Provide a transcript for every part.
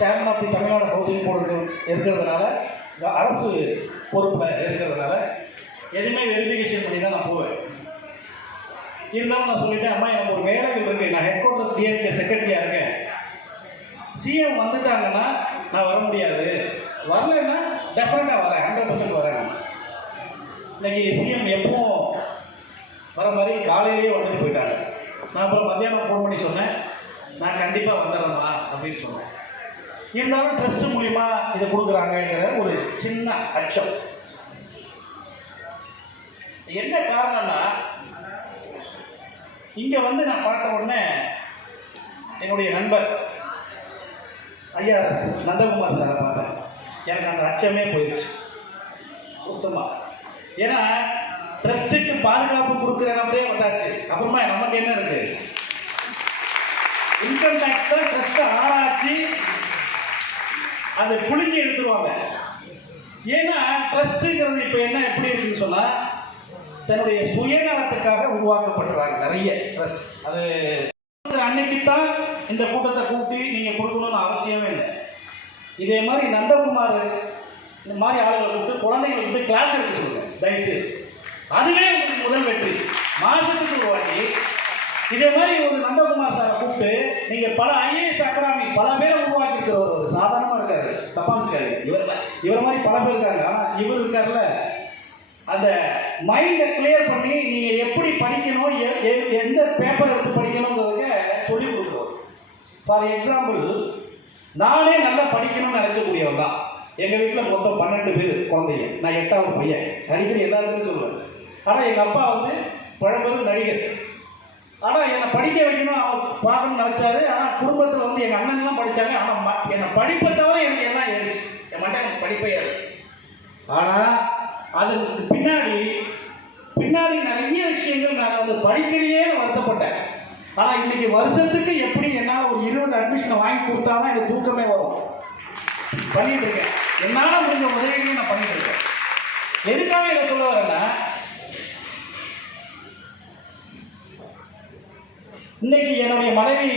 Chairman of the Tamil Nadu housing board இருக்கிறதுனால, அரசு பொறுப்பில் இருக்கிறதுனால எதுவுமே வெரிஃபிகேஷன் பண்ணி தான் நான் போவேன். இருந்தாலும் நான் சொல்லிட்டேன், அம்மா எனக்கு ஒரு வேலைகள் இருக்குது, நான் ஹெட் குவார்ட்டர்ஸ் டிஎம்கே செக்ரட்டரியாக இருக்கேன், சிஎம் வந்துட்டாங்கன்னா நான் வர முடியாது, வரலைன்னா டெஃபினட்டாக வரேன், 100% வரேன். இன்னைக்கு சிஎம் எப்பவும் வர மாதிரி காலையிலேயே வந்துட்டு போயிட்டாங்க. நான் அப்புறம் மத்தியானம் ஃபோன் பண்ணி சொன்னேன், நான் கண்டிப்பாக வந்துடுறேம்மா அப்படின்னு சொன்னேன். இருந்தாலும் ட்ரஸ்ட் மூலிமா இதை கொடுக்குறாங்கிற ஒரு சின்ன அச்சம். என்ன காரணம்னா, இங்கே வந்து நான் பார்த்த உடனே என்னுடைய நண்பர் ஐஆர்எஸ் நந்தகுமார் சாரை பார்த்தேன். எனக்கு அந்த அச்சமே போயிடுச்சு சுத்தமாக. ஏன்னா ட்ரஸ்ட்டுக்கு பாதுகாப்பு கொடுக்குற நம்பரே வந்தாச்சு. அப்புறமா நமக்கு என்ன இருக்கு? இன்கம் டேக்ஸ் தான் ட்ரஸ்ட்டை ஆராய்ச்சி அதை புளிஞ்சு எடுத்துருவாங்க. ஏன்னா ட்ரஸ்ட்டுங்கிறது இப்போ என்ன எப்படி இருக்குன்னு சொன்னால், தன்னுடைய சுயநலத்துக்காக உருவாக்கப்படுறாங்க நிறைய ட்ரஸ்ட். அது அன்னைக்கு தான் இந்த கூட்டத்தை கூட்டி நீங்கள் கொடுக்கணும்னு அவசியமே இல்லை. இதே மாதிரி நந்தகுமார் இந்த மாதிரி ஆளுகளை கூப்பிட்டு குழந்தைங்களுக்கு போய் கிளாஸ் எடுக்க சொல்லுங்க தயவுசெய்து. அதுவே உங்களுக்கு முதல் வெற்றி. மாதத்துக்கு ஒரு வாட்டி இதே மாதிரி ஒரு நந்தகுமார் சாரை கூப்பிட்டு நீங்கள் பல ஐஏஎஸ் அகாடமி பல பேரை உருவாக்கி இருக்கிறவர். ஒரு சாதாரணமாக இருக்காரு, தப்பாச்சுக்காரு, இவர் மாதிரி பல பேர் இருக்காங்க. ஆனால் இவர் இருக்காருல்ல, அந்த மைண்டை கிளியர் பண்ணி நீங்கள் எப்படி படிக்கணும், எந்த பேப்பர் எடுத்து படிக்கணுங்கிறதுக்கு சொல்லி கொடுக்குறோம். ஃபார் எக்ஸாம்பிள், நானே நல்லா படிக்கணும்னு நினைச்சக்கூடியவன் தான். எங்கள் வீட்டில் மொத்தம் 12 பேர் குழந்தைங்க, நான் 8வது பையன். அடிக்கடி எல்லாருமே சொல்லுவேன். ஆனால் எங்கள் அப்பா வந்து பழம்பெரும் நடிகர். ஆனால் என்னை படிக்க வைக்கணும் அவர் பார்க்கணும்னு நினச்சாரு. ஆனால் குடும்பத்தில் வந்து எங்கள் அண்ணன்லாம் படித்தாங்க. ஆனால் என்னை படிப்பை தவிர எனக்கு எல்லாம் ஏறிச்சு. என் மட்டும் எனக்கு படிப்பே ஏறு. ஆனால் அதுக்கு பின்னாடி நிறைய விஷயங்கள் நான் வந்து படிக்கலையே வருத்தப்பட்டேன். ஆனால் இன்னைக்கு வருஷத்துக்கு எப்படி என்னால் ஒரு 20 அட்மிஷனை வாங்கி கொடுத்தாதான் எனக்கு தூக்கமே வரும். பண்ணிட்டு இருக்கேன். என்னால் முடிஞ்ச உதவிகளையும் நான் பண்ணிட்டு இருக்கேன். எதுக்காக இதை சொல்ல வரேன்னா, இன்னைக்கு என்னுடைய மனைவி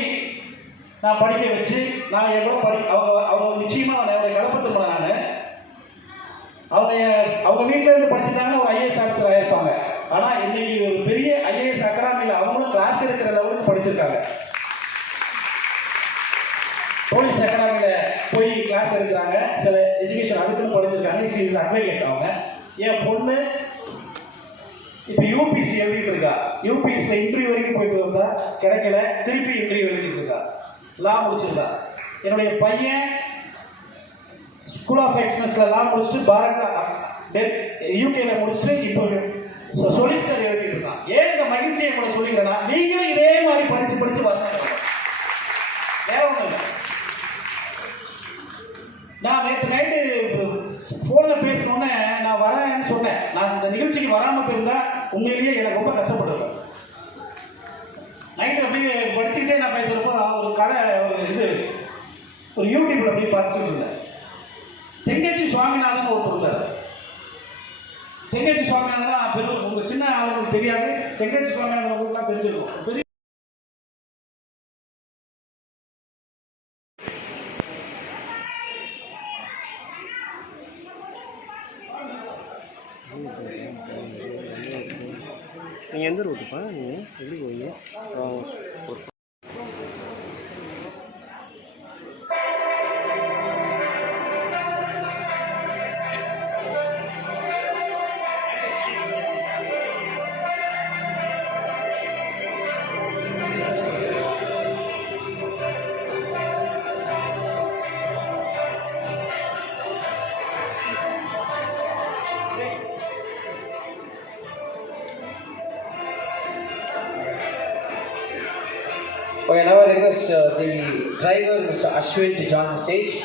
நான் படிக்க வச்சு நான் எவ்வளோ அவங்க நிச்சயமாக என்னுடைய கலப்பத்து நான் அவங்க வீட்டில் இருந்து படிச்சுட்டாங்கன்னா ஒரு ஐஏஎஸ் ஆஃபீஸர் ஆகிருப்பாங்க. ஆனால் இன்னைக்கு ஒரு பெரிய ஐஏஎஸ் அகாடமியில் அவங்களும் கிளாஸ் எடுக்கிற லெவலுக்கு படிச்சிருக்காங்க. போலீஸ் அகாடமியில் போய் கிளாஸ் எடுக்கிறாங்க, சில எஜுகேஷன் அதுக்குன்னு படிச்சிருக்காங்க. அட்வொகேட் அவங்க. என் பொண்ணு இப்போ யூபிஎஸ்சி எழுதிட்டு இருக்கா. யூபிஎஸ்சியில் இன்டர்வியூ வரைக்கும் போயிட்டு வந்தா கிடைக்கல, திருப்பி இன்டர்வியூ எழுதிட்டு இருக்கா. லா முடிச்சிருக்கா. என்னுடைய பையன் ஸ்கூல் ஆஃப் எக்ஸலன்ஸ்ல லா முடிச்சுட்டு யூகேல முடிச்சுட்டு இப்போ சொலிசிட்டர் எழுதிட்டு இருக்கான். ஏன் இந்த மகிழ்ச்சியை கூட சொல்லிக்கிறேன்னா, நீங்களும் இதே மாதிரி படிச்சு வரணும். வேற ஒன்றும் இல்லை. நான் நேற்று நைட்டு ஃபோனில் பேசணுன்னே நான் வரேன்னு சொன்னேன். நான் இந்த நிகழ்ச்சிக்கு வராமல் போயிருந்தா உண்மையிலேயே எனக்கு ரொம்ப கஷ்டப்பட்டுருக்கேன். நைட்டு அப்படியே படிச்சுக்கிட்டே நான் பேசுகிறப்போ ஒரு கதை ஒரு யூடியூப்ல அப்படியே பார்த்துட்டு இருந்தேன். தெங்கச்சி சுவாமிநாதன் ஒருத்தர் இருந்தார். தெங்கச்சி சுவாமிநாதன் உங்க சின்ன ஆளுங்களுக்கு தெரியாது. தெங்கச்சி சுவாமிநாதன் ஊர்லாம் தெரிஞ்சிருக்கும். பெரிய நீங்கள் எந்த ரூட்டுப்பா? நீங்கள் எப்படி போவீங்க? Okay, now I request the driver, Mr. Ashwin, to join the stage.